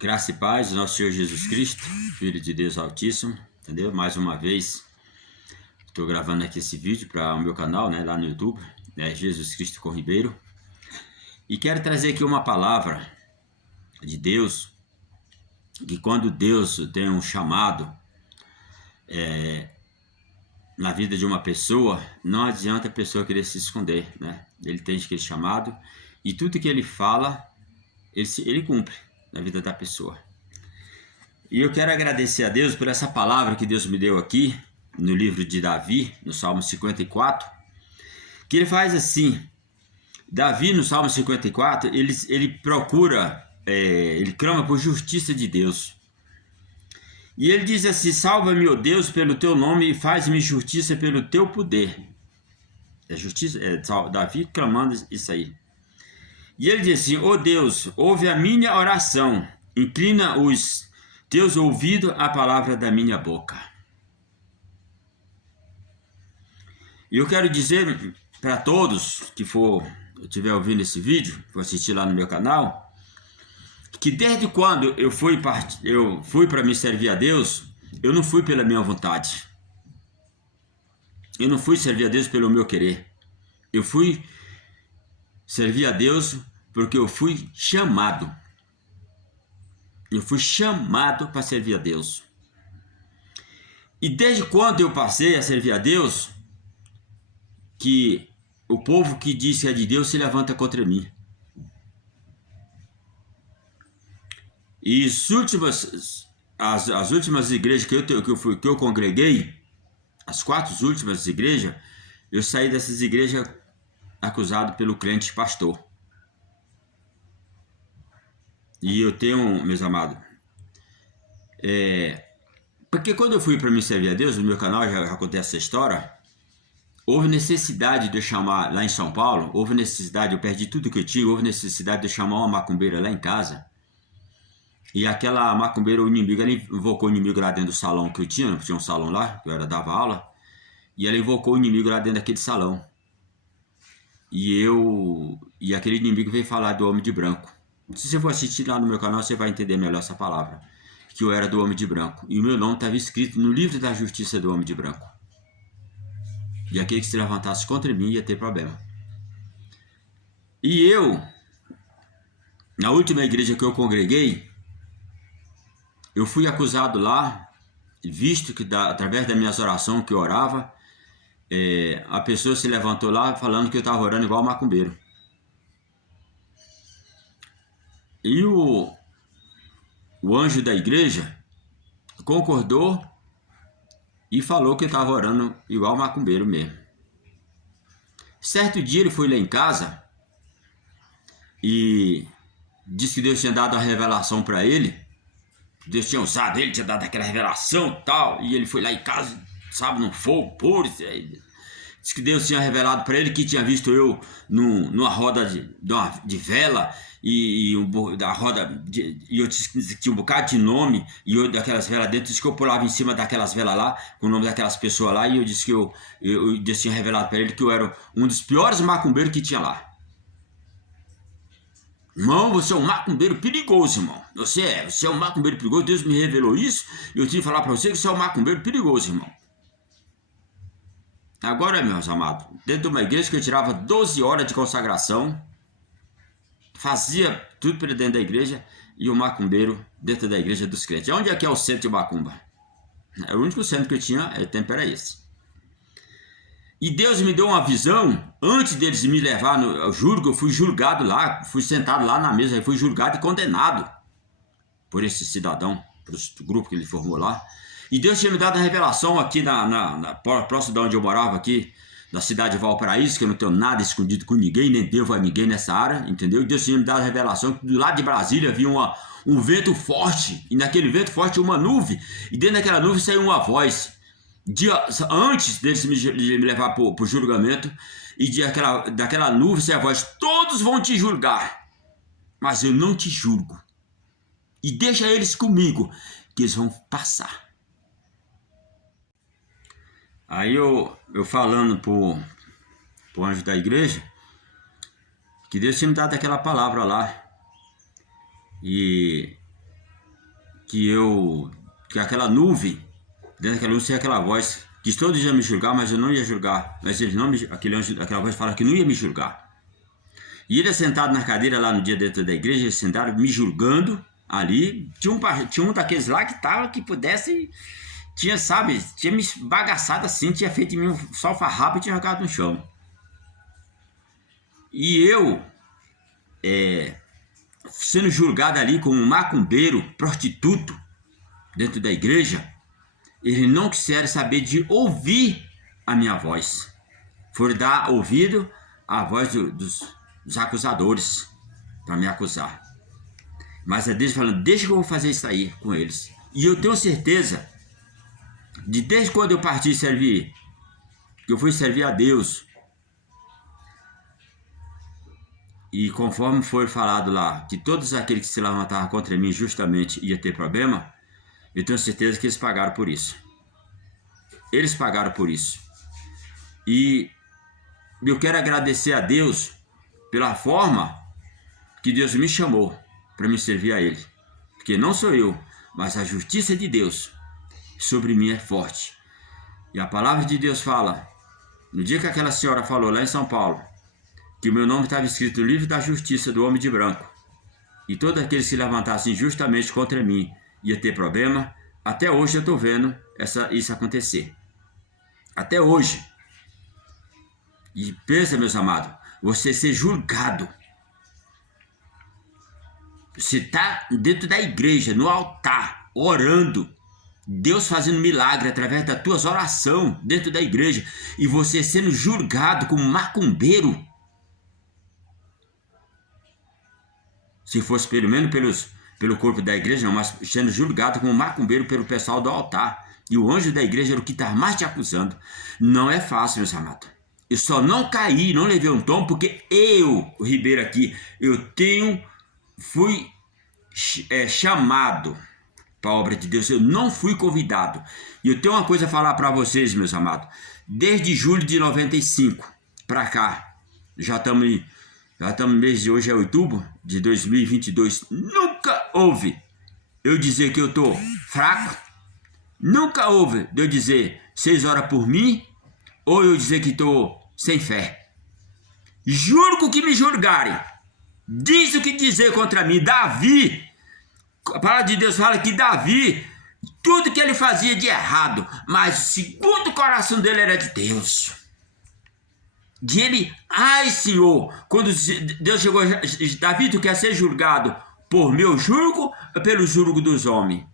Graça e paz do nosso Senhor Jesus Cristo, Filho de Deus Altíssimo, entendeu? Mais uma vez, estou gravando aqui esse vídeo para o meu canal, né, lá no YouTube, né, Jesus Cristo com Ribeiro. E quero trazer aqui uma palavra de Deus, que quando Deus tem um chamado na vida de uma pessoa, não adianta a pessoa querer se esconder, né? Ele tem aquele chamado e tudo que ele fala, ele cumpre na vida da pessoa. E eu quero agradecer a Deus por essa palavra que Deus me deu aqui, no livro de Davi, no Salmo 54, que ele faz assim. Davi, no Salmo 54, ele procura, ele clama por justiça de Deus. E ele diz assim: salva-me, ó Deus, pelo teu nome e faz-me justiça pelo teu poder. É justiça, Davi clamando isso aí. E ele diz assim: ó Deus, ouve a minha oração, inclina os teus ouvidos à palavra da minha boca. E eu quero dizer para todos que estiver ouvindo esse vídeo, for assistir lá no meu canal, que desde quando eu fui para me servir a Deus, eu não fui pela minha vontade. Eu não fui servir a Deus pelo meu querer. Eu fui servir a Deus porque eu fui chamado. Eu fui chamado para servir a Deus. E desde quando eu passei a servir a Deus, que o povo que diz que é de Deus se levanta contra mim. E as últimas igrejas que eu congreguei, as 4 últimas igrejas, eu saí dessas igrejas acusado pelo crente pastor. E eu tenho, meus amados, porque quando eu fui para me servir a Deus, no meu canal já acontece essa história, houve necessidade de eu chamar, lá em São Paulo, houve necessidade, eu perdi tudo que eu tinha, houve necessidade de eu chamar uma macumbeira lá em casa. E aquela macumbeira, o inimigo, ela invocou o inimigo lá dentro do salão que eu tinha um salão lá, que eu dava aula, e ela invocou o inimigo lá dentro daquele salão. E aquele inimigo veio falar do homem de branco. Se você for assistir lá no meu canal, você vai entender melhor essa palavra, que eu era do homem de branco. E o meu nome estava escrito no livro da justiça do homem de branco. E aquele que se levantasse contra mim ia ter problema. E eu, na última igreja que eu congreguei, eu fui acusado lá, visto que através das minhas orações que eu orava, a pessoa se levantou lá falando que eu estava orando igual macumbeiro. E o anjo da igreja concordou e falou que eu estava orando igual macumbeiro mesmo. Certo dia ele foi lá em casa e disse que Deus tinha dado a revelação para ele. Deus tinha usado ele, tinha dado aquela revelação e tal. E ele foi lá em casa, sabe, num fogo puro. Diz que Deus tinha revelado para ele que tinha visto eu numa roda de vela. E da roda, e eu tinha um bocado de nome. E eu daquelas velas dentro. Diz que eu pulava em cima daquelas velas lá, com o nome daquelas pessoas lá. E eu disse que Deus tinha revelado para ele que eu era um dos piores macumbeiros que tinha lá. Irmão, você é um macumbeiro perigoso, irmão. Você é um macumbeiro perigoso. Deus me revelou isso. E eu tive que falar para você que você é um macumbeiro perigoso, irmão. Agora, meus amados, dentro de uma igreja que eu tirava 12 horas de consagração, fazia tudo para dentro da igreja, e o macumbeiro dentro da igreja dos crentes. Onde é que é o centro de macumba? O único centro que eu tinha, tempo era esse. E Deus me deu uma visão, antes deles me levar no julgo, eu fui julgado lá, fui sentado lá na mesa, fui julgado e condenado por esse cidadão, por esse grupo que ele formou lá. E Deus tinha me dado a revelação aqui próximo de onde eu morava, aqui, na cidade de Valparaíso, que eu não tenho nada escondido com ninguém, nem devo a ninguém nessa área, entendeu? E Deus tinha me dado a revelação que do lado de Brasília havia um vento forte, e naquele vento forte tinha uma nuvem, e dentro daquela nuvem saiu uma voz. Antes deles me levar para o julgamento, e daquela nuvem saiu a voz: todos vão te julgar, mas eu não te julgo. E deixa eles comigo, que eles vão passar. Aí eu falando pro anjo da igreja, que Deus tinha me dado aquela palavra lá. E que aquela nuvem, dentro daquela nuvem tinha aquela voz, que todos iam me julgar, mas eu não ia julgar. Mas eles não me, aquela voz fala que não ia me julgar. E ele sentado na cadeira lá no dia dentro da igreja, eles sentaram me julgando ali. Tinha um daqueles lá que pudesse, tinha me bagaçado assim, tinha feito em mim um salfarrapo e tinha jogado no chão. E eu, sendo julgado ali como um macumbeiro, prostituto, dentro da igreja, eles não quiseram saber de ouvir a minha voz. Foram dar ouvido à voz dos acusadores para me acusar. Mas é Deus falando, deixa que eu vou fazer isso aí com eles. E eu tenho certeza de desde quando eu parti servir, que eu fui servir a Deus, e conforme foi falado lá, que todos aqueles que se levantavam contra mim justamente ia ter problema, eu tenho certeza que eles pagaram por isso. Eles pagaram por isso. E eu quero agradecer a Deus pela forma que Deus me chamou para me servir a Ele. Porque não sou eu, mas a justiça de Deus sobre mim é forte. E a palavra de Deus fala, no dia que aquela senhora falou lá em São Paulo, que o meu nome estava escrito no livro da justiça do homem de branco, e todos aqueles que se levantassem injustamente contra mim ia ter problema, até hoje eu estou vendo isso acontecer. Até hoje. E pensa, meus amados, você ser julgado. Você está dentro da igreja, no altar, orando, Deus fazendo milagre através das tuas orações dentro da igreja, e você sendo julgado como macumbeiro. Se fosse pelo menos pelo corpo da igreja, não, mas sendo julgado como macumbeiro pelo pessoal do altar. E o anjo da igreja era o que estava mais te acusando. Não é fácil, meus amados. Eu só não caí, não levei um tom, porque eu, o Ribeiro aqui, fui chamado para a obra de Deus. Eu não fui convidado. E eu tenho uma coisa a falar para vocês, meus amados. Desde julho de 95 para cá, já estamos no mês de hoje, é outubro de 2022. Nunca houve eu dizer que eu estou fraco. Nunca houve de eu dizer 6 horas por mim, ou eu dizer que estou sem fé. Juro que me julgarem. Diz o que dizer contra mim. Davi, a palavra de Deus fala que Davi, tudo que ele fazia de errado, mas segundo o coração dele era de Deus. De ele, ai Senhor, quando Deus chegou, Davi, tu quer ser julgado por meu julgo ou pelo julgo dos homens?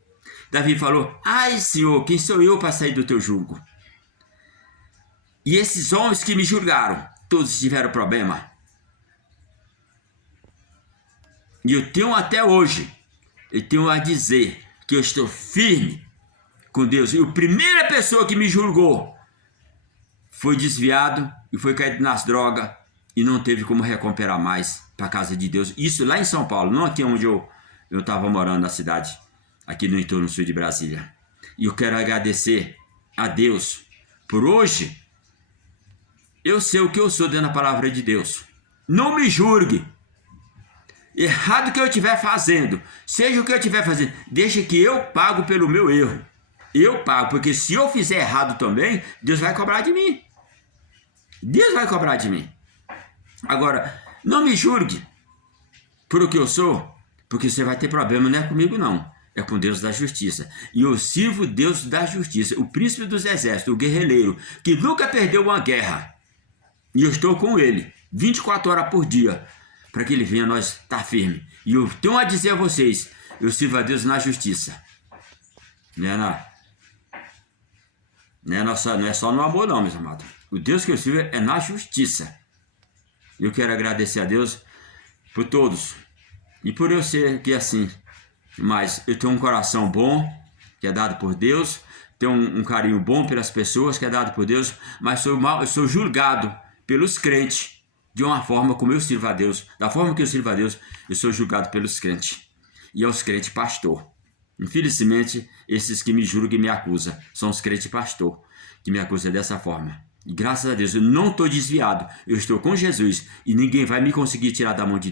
Davi falou, ai Senhor, quem sou eu para sair do teu julgo? E esses homens que me julgaram, todos tiveram problema. E eu tenho até hoje, eu tenho a dizer que eu estou firme com Deus. E a primeira pessoa que me julgou foi desviado e foi caído nas drogas e não teve como recuperar mais para a casa de Deus. Isso lá em São Paulo, não aqui onde eu estava morando na cidade, aqui no entorno sul de Brasília. E eu quero agradecer a Deus por hoje. Eu sei o que eu sou dentro da palavra de Deus. Não me julgue. Errado que eu estiver fazendo, seja o que eu estiver fazendo, deixa que eu pago pelo meu erro. Eu pago, porque se eu fizer errado também, Deus vai cobrar de mim. Deus vai cobrar de mim. Agora, não me julgue por o que eu sou, porque você vai ter problema, não é comigo não, é com Deus da justiça. E eu sirvo Deus da justiça, o príncipe dos exércitos, o guerreiro, que nunca perdeu uma guerra. E eu estou com ele, 24 horas por dia, para que ele venha a nós estar firme. E eu tenho a dizer a vocês, eu sirvo a Deus na justiça. Não é só no amor não, meus amados. O Deus que eu sirvo é na justiça. Eu quero agradecer a Deus por todos. E por eu ser que assim. Mas eu tenho um coração bom, que é dado por Deus. Tenho um carinho bom pelas pessoas, que é dado por Deus. Mas eu sou julgado pelos crentes. De uma forma como eu sirvo a Deus. Da forma que eu sirvo a Deus, eu sou julgado pelos crentes. E aos crentes pastor. Infelizmente, esses que me julgam e me acusam são os crentes pastor, que me acusam dessa forma. E graças a Deus, eu não estou desviado, eu estou com Jesus e ninguém vai me conseguir tirar da mão de Deus.